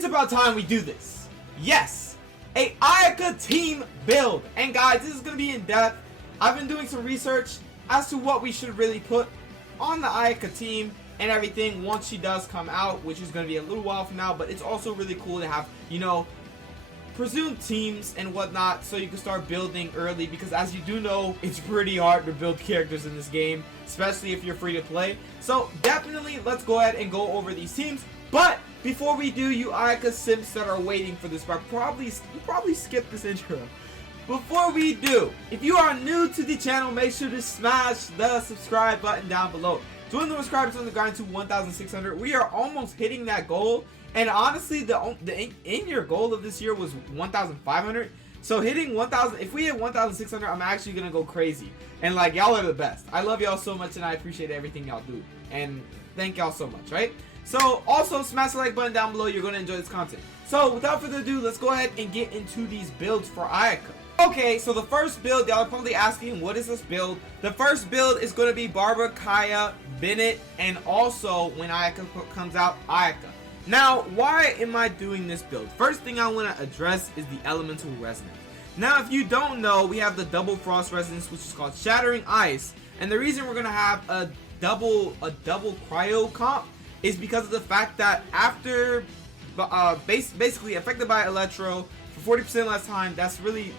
it's about time we do this. Yes, a AYAKA team build. And guys, this is going to be in depth. I've been doing some research as to what we should really put on the AYAKA team and everything once she does come out, which is going to be a little while from now. But it's also really cool to have, you know, presumed teams and whatnot, so you can start building early, because as you do know, it's pretty hard to build characters in this game, especially if you're free to play. So definitely let's go ahead and go over these teams. But before we do, you AYAKA simps that are waiting for this part, you probably skipped this intro. Before we do, if you are new to the channel, make sure to smash the subscribe button down below. Join the subscribers on the grind to 1,600. We are almost hitting that goal. And honestly, the in-year goal of this year was 1,500. So hitting 1,000, if we hit 1,600, I'm actually going to go crazy. And like, y'all are the best. I love y'all so much and I appreciate everything y'all do. And thank y'all so much, right? So also smash the like button down below. You're going to enjoy this content. So without further ado, let's go ahead and get into these builds for AYAKA. Okay, so the first build, y'all are probably asking, what is this build? The first build is going to be Barbara, Kaya, Bennett, and also when AYAKA comes out, AYAKA. Now, why am I doing this build? First thing I want to address is the elemental resonance. Now, if you don't know, we have the double frost resonance, which is called shattering ice, and the reason we're going to have a double cryo comp is because of the fact that after basically affected by electro for 40% less time, that's really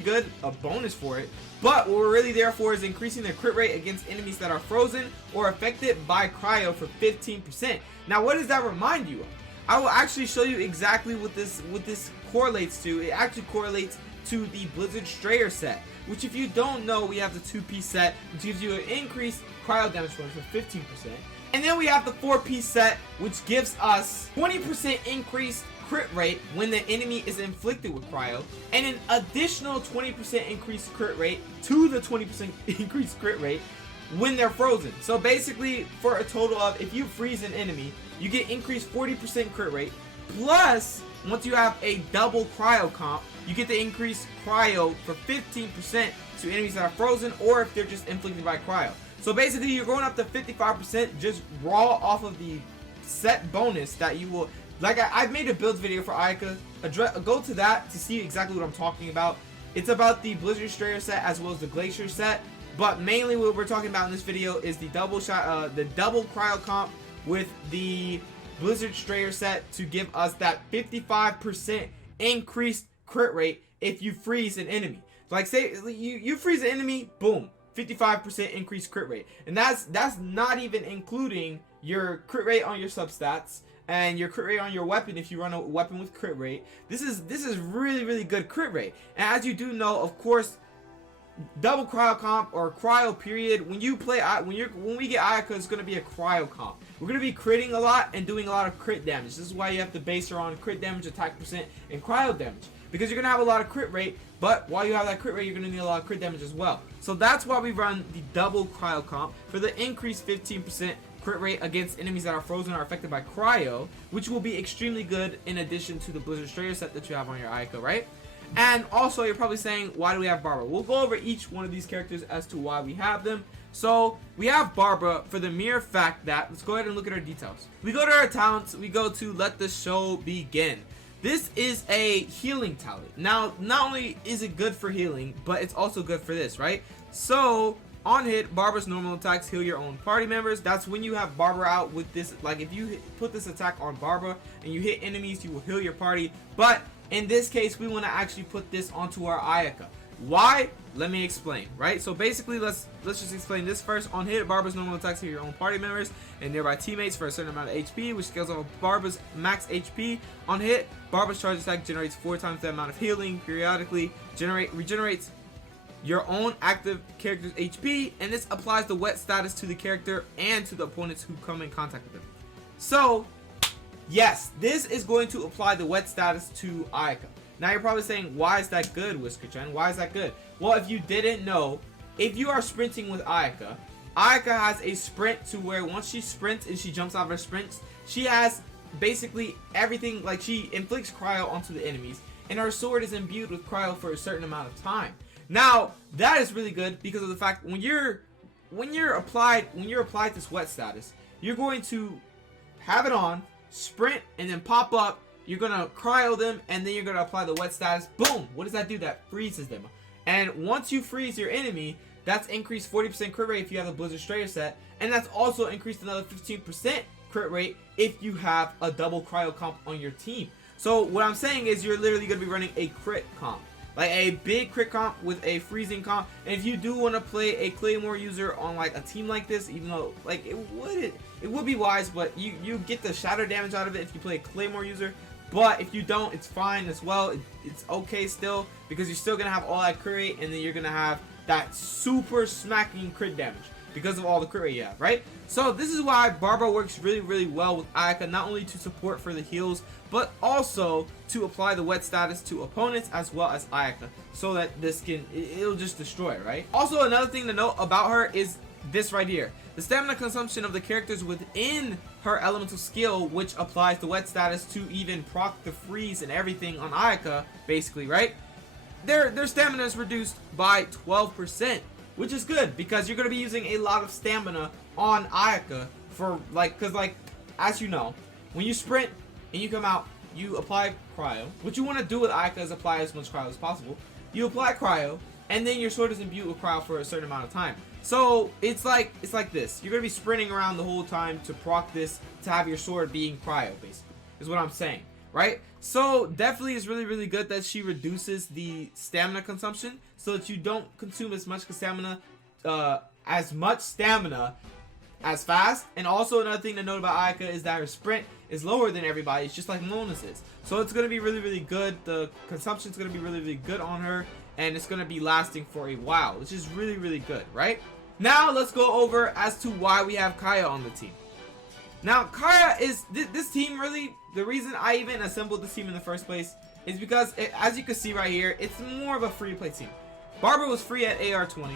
good, a bonus for it. But what we're really there for is increasing the crit rate against enemies that are frozen or affected by cryo for 15%. Now, what does that remind you of? I will actually show you exactly what this correlates to. It actually correlates to the Blizzard Strayer set, which if you don't know, we have the 2-piece set, which gives you an increased cryo damage bonus for 15%. And then we have the 4-piece set, which gives us 20% increased crit rate when the enemy is inflicted with cryo, and an additional 20% increased crit rate to the 20% increased crit rate when they're frozen. So basically, for a total of, if you freeze an enemy, you get increased 40% crit rate, plus once you have a double cryo comp, you get the increased cryo for 15% to enemies that are frozen or if they're just inflicted by cryo. So basically, you're going up to 55% just raw off of the set bonus that you will. Like, I've made a build video for AYAKA. Go to that to see exactly what I'm talking about. It's about the Blizzard Strayer set as well as the Glacier set. But mainly what we're talking about in this video is the double cryo comp with the Blizzard Strayer set to give us that 55% increased crit rate if you freeze an enemy. Like, say you freeze an enemy, boom, 55% increased crit rate. And that's not even including your crit rate on your substats and your crit rate on your weapon if you run a weapon with crit rate. This is really good crit rate. And as you do know, of course, double cryo comp or cryo period, when we get AYAKA, it's going to be a cryo comp. We're going to be critting a lot and doing a lot of crit damage. This is why you have to base her on crit damage, attack percent, and cryo damage, because you're going to have a lot of crit rate, but while you have that crit rate, you're going to need a lot of crit damage as well. So that's why we run the double cryo comp for the increased 15% crit rate against enemies that are frozen or affected by cryo, which will be extremely good in addition to the Blizzard Strayer set that you have on your AYAKA, right? And also, you're probably saying, why do we have Barbara? We'll go over each one of these characters as to why we have them. So, we have Barbara for the mere fact that, let's go ahead and look at her details. We go to her talents, we go to Let the Show Begin. This is a healing talent. Now, not only is it good for healing, but it's also good for this, right? So, on hit, Barbara's normal attacks heal your own party members. That's when you have Barbara out with this. Like, if you put this attack on Barbara and you hit enemies, you will heal your party. But in this case, we want to actually put this onto our AYAKA. Why? Let me explain, right? So basically, let's just explain this first. On hit, Barbara's normal attacks heal your own party members and nearby teammates for a certain amount of HP, which scales off of Barbara's max HP. On hit, Barbara's charge attack generates 4 times the amount of healing periodically, regenerates your own active character's HP, and this applies the wet status to the character and to the opponents who come in contact with them. So, yes, this is going to apply the wet status to AYAKA. Now you're probably saying, why is that good, Whisker-chan? Why is that good? Well, if you didn't know, if you are sprinting with AYAKA, AYAKA has a sprint to where once she sprints and she jumps out of her sprints, she has basically everything, like she inflicts cryo onto the enemies, and her sword is imbued with cryo for a certain amount of time. Now, that is really good because of the fact when you're applied this wet status, you're going to have it on, sprint, and then pop up, you're gonna cryo them, and then you're gonna apply the wet status. Boom! What does that do? That freezes them. And once you freeze your enemy, that's increased 40% crit rate if you have a Blizzard Strayer set, and that's also increased another 15% crit rate if you have a double cryo comp on your team. So what I'm saying is you're literally gonna be running a crit comp. Like a big crit comp with a freezing comp. And if you do want to play a Claymore user on like a team like this, even though like it would be wise, but you get the shatter damage out of it if you play a Claymore user. But if you don't, it's fine as well. It's okay still, because you're still gonna have all that crit rate, and then you're gonna have that super smacking crit damage because of all the crit rate you have, right? So this is why Barbara works really well with Ayaka, not only to support for the heals, but also to apply the wet status to opponents as well as Ayaka, so that this it'll just destroy, right? Also, another thing to note about her is this right here. The stamina consumption of the characters within her elemental skill, which applies the wet status to even proc the freeze and everything on Ayaka, basically, right? Their stamina is reduced by 12%, which is good because you're going to be using a lot of stamina on Ayaka for because as you know, when you sprint and you come out, you apply cryo. What you want to do with Ayaka is apply as much cryo as possible. You apply cryo, and then your sword is imbued with cryo for a certain amount of time. So it's like this. You're going to be sprinting around the whole time to proc this, to have your sword being cryo, basically, is what I'm saying, right? So definitely is really good that she reduces the stamina consumption so that you don't consume as much stamina as fast. And also another thing to note about Ayaka is that her sprint is lower than everybody. It's just like Mona's is. So it's going to be really good. The consumption is going to be really good on her, and it's going to be lasting for a while, which is really good, right? Now let's go over as to why we have Kaya on the team. Now Kaya is this team really, the reason I even assembled this team in the first place is because as you can see right here, it's more of a free to play team. Barbara was free at AR 20.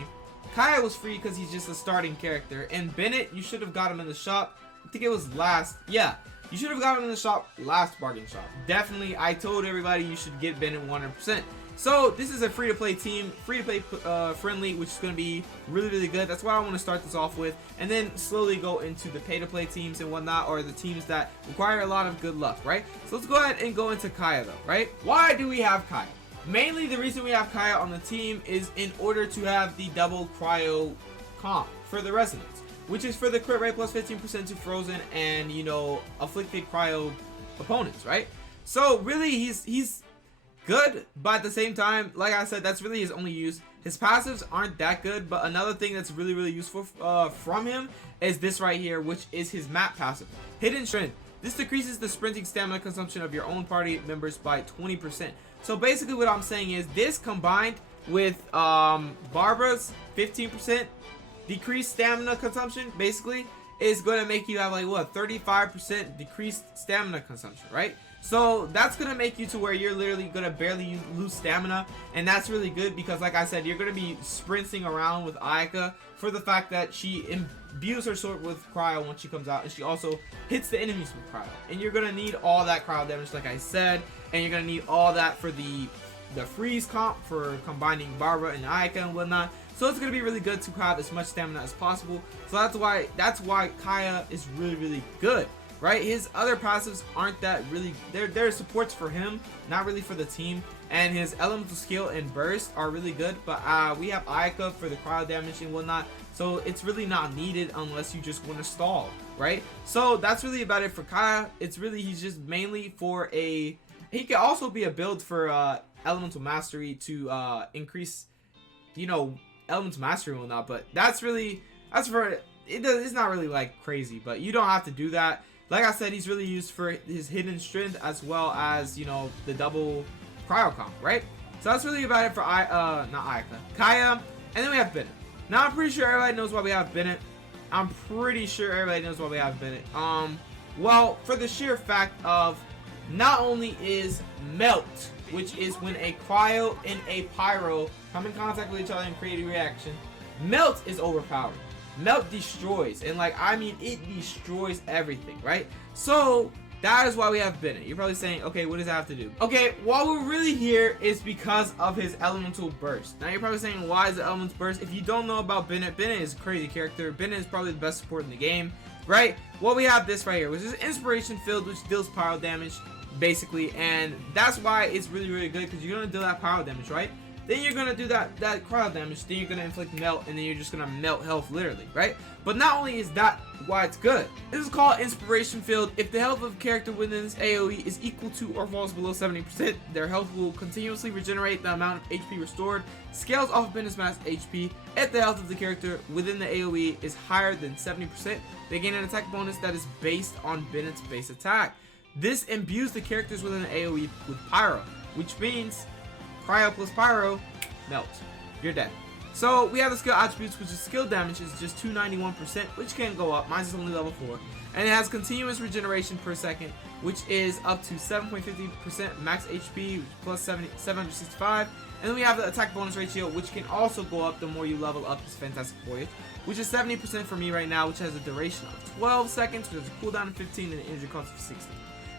Kaya was free because he's just a starting character, and Bennett, you should have got him in the shop. I think it was last, yeah, you should have got him in the shop last bargain shop. Definitely, I told everybody you should get Bennett 100%. So this is a free to play team, free to play friendly, which is going to be really good. That's why I want to start this off with, and then slowly go into the pay to play teams and whatnot, or the teams that require a lot of good luck, right? So let's go ahead and go into Kaya though, right? Why do we have Kaya? Mainly the reason we have Kaya on the team is in order to have the double cryo comp for the resonance, which is for the crit rate plus 15% to frozen and, you know, afflicted cryo opponents, right? So really he's good, but at the same time, like I said, that's really his only use. His passives aren't that good, but another thing that's really useful from him is this right here, which is his map passive, Hidden Strength. This decreases the sprinting stamina consumption of your own party members by 20%. So basically what I'm saying is this combined with Barbara's 15% decreased stamina consumption basically is going to make you have like what, 35% decreased stamina consumption, right? So that's going to make you to where you're literally going to barely lose stamina, and that's really good because like I said, you're going to be sprinting around with Ayaka for the fact that she imbues her sword with cryo once she comes out, and she also hits the enemies with cryo, and you're going to need all that cryo damage like I said, and you're going to need all that for the freeze comp for combining Barbara and Ayaka and whatnot. So it's going to be really good to have as much stamina as possible. So that's why Kaya is really good, right? His other passives aren't that really, they're supports for him, not really for the team. And his elemental skill and burst are really good, but we have Ayaka for the cryo damage and whatnot, so it's really not needed unless you just want to stall, right? So that's really about it for Kaya. It's really, he's just mainly for he can also be a build for elemental mastery to increase, you know, elemental mastery and whatnot, but it's not really like crazy, but you don't have to do that. Like I said, he's really used for his hidden strength as well as, you know, the double cryo comp, right? So that's really about it for not Ayaka, Kaya, and then we have Bennett. Now I'm pretty sure everybody knows why we have Bennett. Well, for the sheer fact of not only is melt, which is when a cryo and a pyro come in contact with each other and create a reaction, melt is overpowered. Melt destroys, and like I mean it destroys everything, right? So that is why we have Bennett. You're probably saying, okay, what does that have to do? Okay, why we're really here is because of his elemental burst. Now you're probably saying, why is the elemental burst? If you don't know about Bennett, Bennett is a crazy character. Bennett is probably the best support in the game. right? Well, we have this right here, which is inspiration field, which deals pyro damage, basically, and that's why it's really, really good, because you're gonna deal that pyro damage, right? Then you're gonna do that cryo damage, then you're gonna inflict melt, and then you're just gonna melt health literally, right? But not only is that why it's good, this is called inspiration field. If the health of a character within this AoE is equal to or falls below 70%, their health will continuously regenerate the amount of HP restored, scales off of Bennet's max HP. If the health of the character within the AoE is higher than 70%, they gain an attack bonus that is based on Bennett's base attack. This imbues the characters within the AoE with pyro, which means cryo plus pyro, melt. You're dead. So we have the skill attributes, which is skill damage is just 291%, which can go up. Mine's is only level 4. And it has continuous regeneration per second, which is up to 7.50% max HP, plus 765. And then we have the attack bonus ratio, which can also go up the more you level up this Fantastic Voyage, which is 70% for me right now, which has a duration of 12 seconds, which has a cooldown of 15 and an energy cost of 60.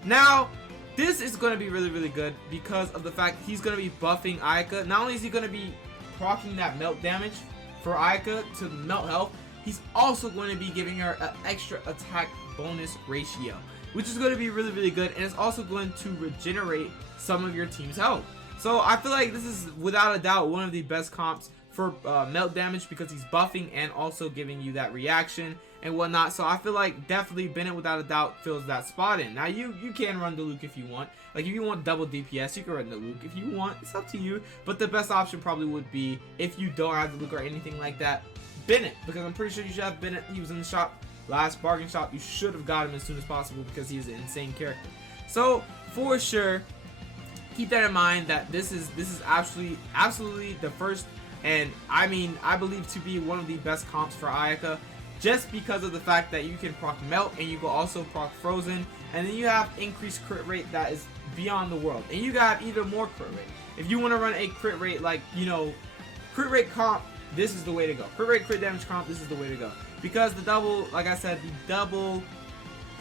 Now, this is going to be really, really good because of the fact he's going to be buffing AYAKA. Not only is he going to be proccing that melt damage for AYAKA to melt health, he's also going to be giving her an extra attack bonus ratio, which is going to be really, really good, and it's also going to regenerate some of your team's health. So I feel like this is without a doubt one of the best comps for melt damage, because he's buffing and also giving you that reaction and whatnot. So I feel like definitely Bennett without a doubt fills that spot in. Now you can run the Luke if you want. Like if you want double DPS, you can run the Luke if you want. It's up to you. But the best option probably would be, if you don't have the Luke or anything like that, Bennett, because I'm pretty sure you should have Bennett. He was in the shop, last bargain shop. You should have got him as soon as possible because he's an insane character. So for sure, keep that in mind that this is absolutely the first, and I mean I believe to be one of the best comps for AYAKA, just because of the fact that you can proc melt and you can also proc frozen, and then you have increased crit rate that is beyond the world, and you got even more crit rate. If you want to run a crit rate, like, you know, crit rate comp, this is the way to go. Crit rate, crit damage comp, this is the way to go, because the double, like I said, the double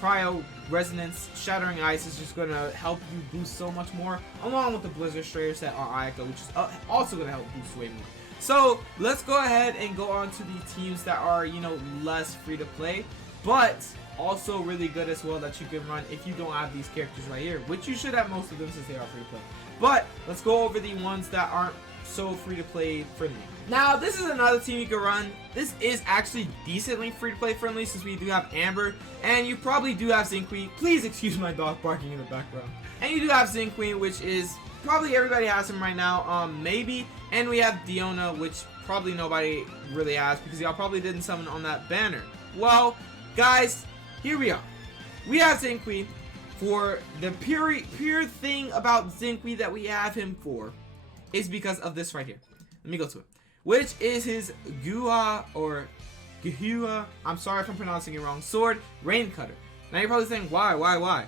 cryo resonance shattering ice is just gonna help you boost so much more, along with the blizzard strayer set on AYAKA, which is also gonna help boost way more. So let's go ahead and go on to the teams that are, you know, less free to play, but also really good as well, that you can run if you don't have these characters right here, which you should have most of them since they are free to play. But let's go over the ones that aren't so free to play friendly. Now this is another team you can run. This is actually decently free to play friendly, since we do have Amber, and you probably do have Zinqueen. Please excuse my dog barking in the background. And you do have Zinqueen, which is probably everybody has him right now, maybe. And we have Diona, which probably nobody really has, because y'all probably didn't summon on that banner. Well, guys, here we are. We have Zinqueen. For the pure thing about Zinqueen that we have him for is because of this right here. Let me go to it. Which is his Guha, or Guhua, I'm sorry if I'm pronouncing it wrong, sword rain cutter. Now you're probably saying, why?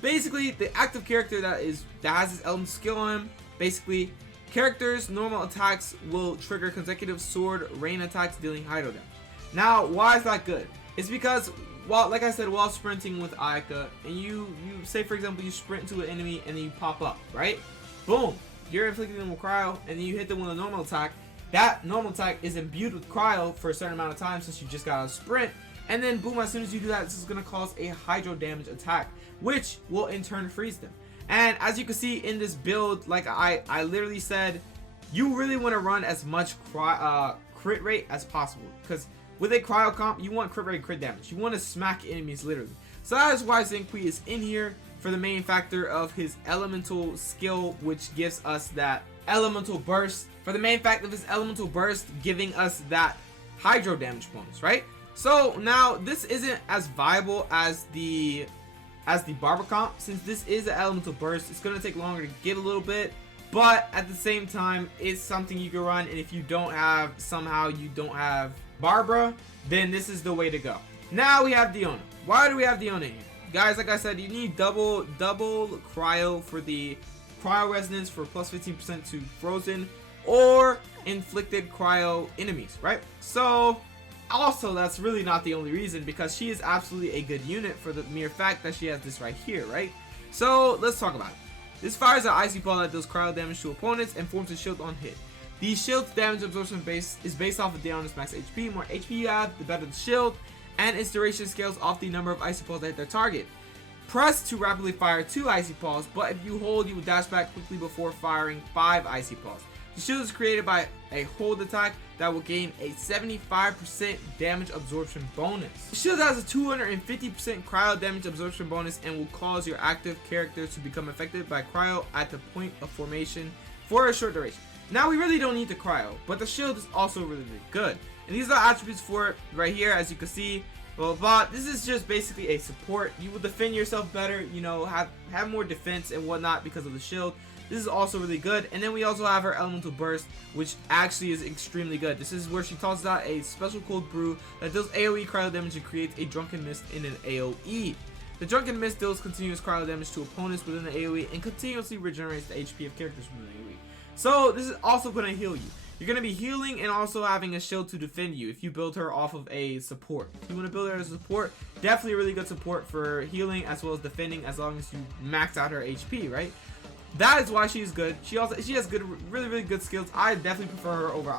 Basically, the active character that has his element skill on him, basically, characters' normal attacks will trigger consecutive sword rain attacks dealing hydro damage. Now, why is that good? It's because, while, like I said, while sprinting with AYAKA, and you say, for example, you sprint to an enemy and then you pop up, right? Boom! You're inflicting them with cryo, and then you hit them with a normal attack. That normal attack is imbued with cryo for a certain amount of time, since you just got a sprint. And then boom, as soon as you do that, this is going to cause a hydro damage attack, which will in turn freeze them. And as you can see in this build, like I literally said, you really want to run as much crit rate as possible, because with a cryo comp, you want crit rate, crit damage. You want to smack enemies literally. So that is why Zinqueen is in here, for the main factor of his elemental skill, which gives us that elemental burst. For the main fact of his elemental burst giving us that hydro damage bonus, right? So now this isn't as viable as the Barber comp, since this is an elemental burst. It's gonna take longer to get a little bit, but at the same time, it's something you can run. And if you don't have, somehow you don't have Barbara, then this is the way to go. Now we have Diona. Why do we have Diona here? Guys, like I said, you need double cryo for the cryo resonance for plus 15% to frozen or inflicted cryo enemies, right? So also, that's really not the only reason, because she is absolutely a good unit for the mere fact that she has this right here, right? So let's talk about it. This fires an icy ball that does cryo damage to opponents and forms a shield on hit. The shield's damage absorption is based off of Diona's max HP. The more HP you have, the better the shield. and its duration scales off the number of icy balls that hit their target. Press to rapidly fire 2 icy balls, but if you hold, you will dash back quickly before firing 5 icy balls. The shield is created by a hold attack that will gain a 75% damage absorption bonus. The shield has a 250% cryo damage absorption bonus and will cause your active character to become affected by cryo at the point of formation for a short duration. Now, we really don't need the cryo, but the shield is also really good. And these are attributes for it right here, as you can see. Blah, blah, blah. This is just basically a support. You will defend yourself better, you know, have more defense and whatnot because of the shield. This is also really good. And then we also have her elemental burst, which actually is extremely good. This is where she tosses out a special cold brew that deals AoE cryo damage and creates a drunken mist in an AoE. The drunken mist deals continuous cryo damage to opponents within the AoE and continuously regenerates the HP of characters within the AoE. So this is also going to heal you. You're going to be healing and also having a shield to defend you if you build her off of a support. If you want to build her as a support, definitely a really good support for healing as well as defending, as long as you max out her HP, right? That is why she's good. She has good, really good skills. I definitely prefer her over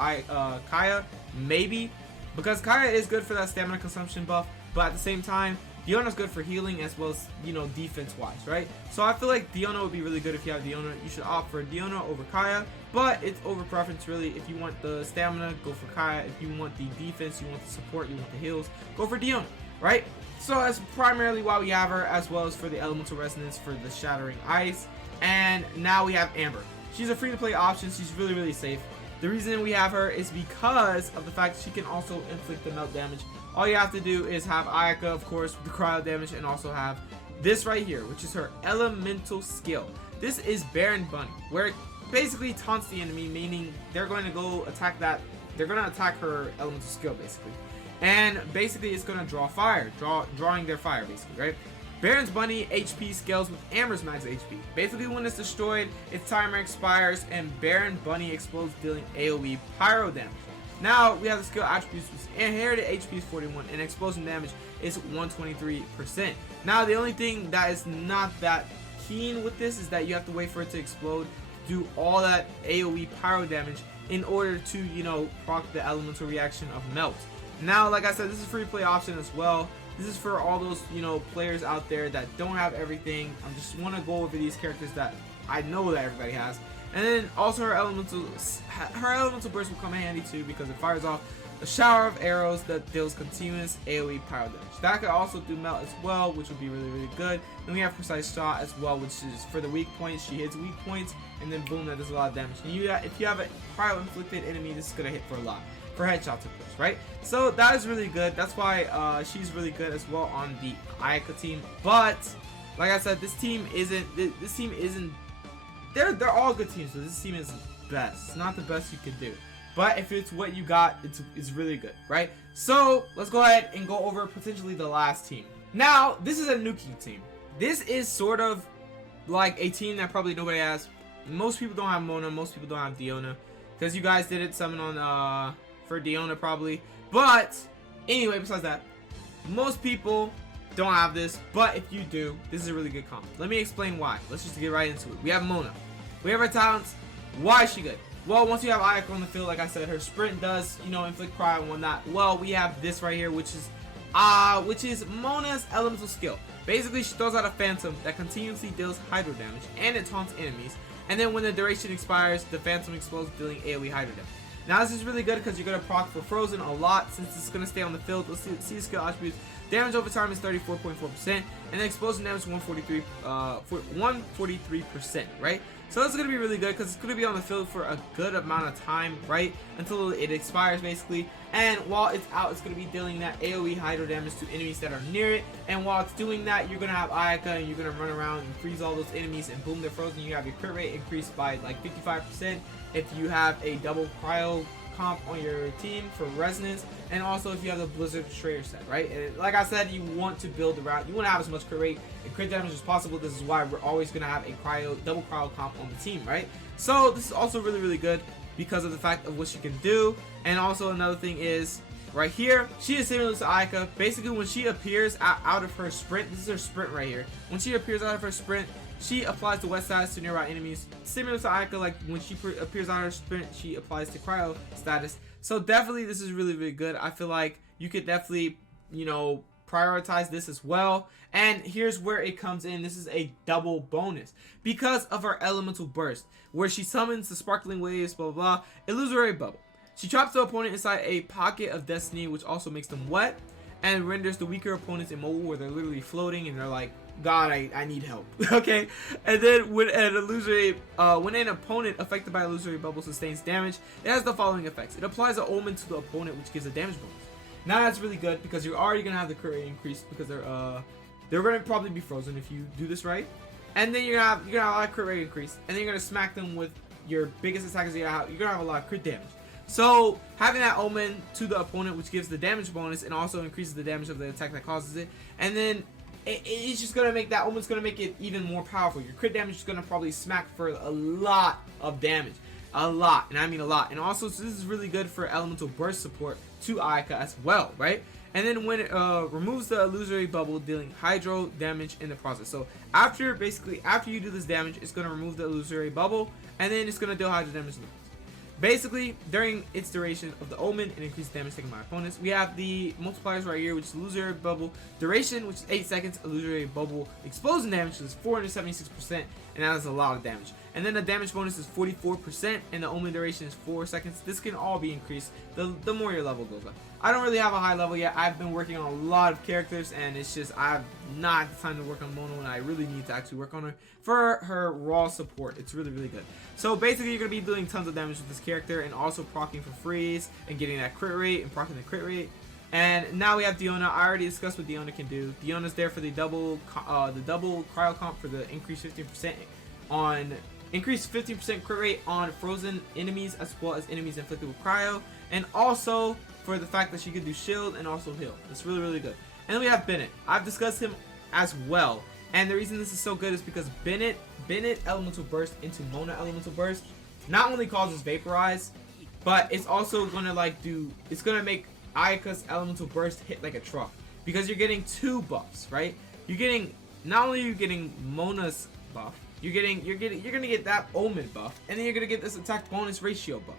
Kaya, maybe, because Kaya is good for that stamina consumption buff, but at the same time, Diona's good for healing as well as, you know, defense-wise, right? So I feel like Diona would be really good if you have Diona. You should opt for Diona over Kaya, but it's over preference, really. If you want the stamina, go for Kaya. If you want the defense, you want the support, you want the heals, go for Diona, right? So that's primarily why we have her, as well as for the elemental resonance for the shattering ice. And now we have Amber. She's a free-to-play option. She's really safe. The reason we have her is because of the fact that she can also inflict the melt damage. All you have to do is have Ayaka, of course, with the cryo damage, and also have this right here, which is her elemental skill. This is Baron Bunny, where it basically taunts the enemy, meaning they're going to go attack that. They're going to attack her elemental skill, basically. And basically, it's going to draw fire, drawing their fire, basically, right? Baron's Bunny HP scales with Amber's max HP. Basically, when it's destroyed, its timer expires, and Baron Bunny explodes, dealing AoE pyro damage. Now, we have the skill attributes, which inherited HP is 41, and explosion damage is 123%. Now, the only thing that is not that keen with this is that you have to wait for it to explode, do all that AoE pyro damage in order to, you know, proc the elemental reaction of melt. Now, like I said, this is a free play option as well. This is for all those, you know, players out there that don't have everything. I just want to go over these characters that I know that everybody has. And then also her elemental burst will come in handy too, because it fires off a shower of arrows that deals continuous AoE pyro damage. That could also do melt as well, which would be really good. Then we have precise shot as well, which is for the weak points. She hits weak points, and then boom, that does a lot of damage. And if you have a cryo inflicted enemy, this is gonna hit for a lot. For headshots, of course, right? So that is really good. That's why she's really good as well on the Ayaka team. But like I said, this team isn't. They're all good teams, but this team is best. It's not the best you could do, but if it's what you got, it's really good, right? So let's go ahead and go over potentially the last team. Now, this is a nuking team. This is sort of like a team that probably nobody has. Most people don't have Mona. Most people don't have Diona, because you guys did it summon on for Diona probably. But anyway, besides that, most people don't have this, but if you do, this is a really good comp. Let me explain why. Let's just get right into it. We have Mona. We have her talents. Why is she good? Well, once you have Ayaka on the field, like I said, her sprint does, you know, inflict cryo and whatnot. Well, we have this right here, which is Mona's elemental skill. Basically, she throws out a phantom that continuously deals hydro damage, and it taunts enemies. And then when the duration expires, the phantom explodes, dealing AoE hydro damage. Now, this is really good because you're going to proc for Frozen a lot, since it's going to stay on the field. Let's see the skill attributes. Damage over time is 34.4%, and the explosion damage is 143%, right? So that's going to be really good because it's going to be on the field for a good amount of time, right? Until it expires, basically. And while it's out, it's going to be dealing that AoE hydro damage to enemies that are near it. And while it's doing that, you're going to have Ayaka, and you're going to run around and freeze all those enemies, and boom, they're frozen. You have your crit rate increased by like 55% if you have a double cryo comp on your team for resonance, and also if you have the Blizzard Destroyer set, right? And like I said, you want to build around, you want to have as much crit rate and crit damage as possible. This is why we're always going to have a double cryo comp on the team, right? So this is also really good because of the fact of what she can do. And also another thing is right here, she is similar to Ayaka. Basically, when she appears out of her sprint, this is her sprint right here. When she appears out of her sprint, she applies the wet status to nearby enemies, similar to Ayaka. Like when she appears on her sprint, she applies the cryo status. So definitely, this is really good. I feel like you could definitely, you know, prioritize this as well. And here's where it comes in. This is a double bonus because of her elemental burst, where she summons the sparkling waves, blah blah blah, illusory bubble. She traps the opponent inside a pocket of destiny, which also makes them wet, and renders the weaker opponents immobile, where they're literally floating and they're like, God, I need help. Okay. And then when an opponent affected by illusory bubble sustains damage, it has the following effects. It applies an omen to the opponent, which gives a damage bonus. Now that's really good because you're already gonna have the crit rate increase because they're gonna probably be frozen if you do this right. And then you're gonna have a lot of crit rate increase, and then you're gonna smack them with your biggest attackers you're gonna have a lot of crit damage. So having that omen to the opponent, which gives the damage bonus and also increases the damage of the attack that causes it, and then it's just gonna make that omen's gonna make it even more powerful. Your crit damage is gonna probably smack for a lot of damage. A lot, and I mean a lot. And also, so this is really good for elemental burst support to Ayaka as well, right? And then when it removes the illusory bubble, dealing hydro damage in the process. So after you do this damage, it's going to remove the illusory bubble, and then it's going to deal hydro damage in the process. Basically, during its duration of the omen and increased damage taken by opponents, we have the multipliers right here, which is illusory bubble duration, which is 8 seconds, illusory bubble explosion damage, which is 476%, and that is a lot of damage. And then the damage bonus is 44%, and the omen duration is 4 seconds. This can all be increased the more your level goes up. I don't really have a high level yet. I've been working on a lot of characters, and it's just I've not had the time to work on Mono, and I really need to actually work on her for her raw support. It's really, really good. So basically, you're going to be doing tons of damage with this character, and also proccing for freeze, and getting that crit rate, and proccing the crit rate. And now we have Diona. I already discussed what Diona can do. Diona's there for the double cryo comp for the increased 15% on increased 15% crit rate on frozen enemies, as well as enemies inflicted with cryo, and also for the fact that she can do shield and also heal. It's really, really good. And then we have Bennett. I've discussed him as well, and the reason this is so good is because Bennett elemental burst into Mona elemental burst not only causes vaporize, but it's also gonna it's gonna make Ayaka's elemental burst hit like a truck, because you're getting two buffs, right? You're getting, not only are you getting Mona's buff, you're gonna get that omen buff, and then you're gonna get this attack bonus ratio buff,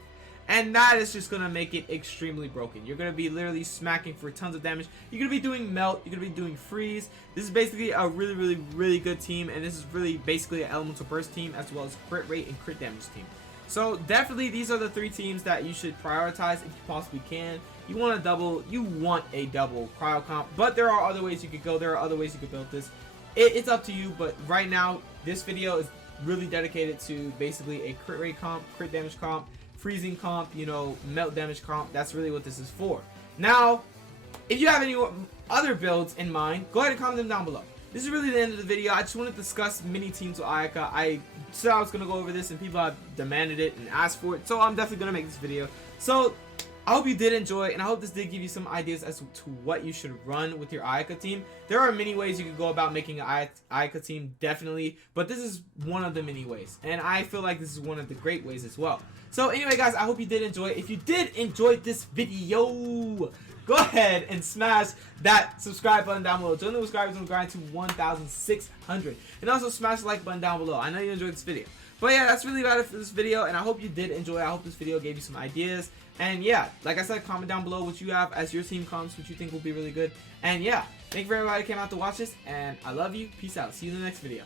and that is just gonna make it extremely broken. You're gonna be literally smacking for tons of damage. You're gonna be doing melt, you're gonna be doing freeze. This is basically a really, really, really good team, and this is really basically an elemental burst team as well as crit rate and crit damage team. So definitely these are the three teams that you should prioritize if you possibly can. You want a double cryo comp, but there are other ways you could go. There are other ways you could build this. It's up to you, but right now this video is really dedicated to basically a crit rate comp, crit damage comp, freezing comp, you know, melt damage comp. That's really what this is for. Now, if you have any other builds in mind, go ahead and comment them down below. This is really the end of the video. I just want to discuss mini teams with Ayaka. I said I was going to go over this, and people have demanded it and asked for it, so I'm definitely going to make this video. So I hope you did enjoy, and I hope this did give you some ideas as to what you should run with your Ayaka team. There are many ways you could go about making an Ayaka team, definitely, but this is one of the many ways, and I feel like this is one of the great ways as well. So anyway, guys, I hope you did enjoy. If you did enjoy this video, go ahead and smash that subscribe button down below. Join the subscribers on the grind to 1,600, and also smash the like button down below. I know you enjoyed this video. But yeah, that's really about it for this video, and I hope you did enjoy. I hope this video gave you some ideas. And yeah, like I said, comment down below what you have as your team comps, what you think will be really good. And yeah, thank you for everybody who came out to watch this, and I love you. Peace out. See you in the next video.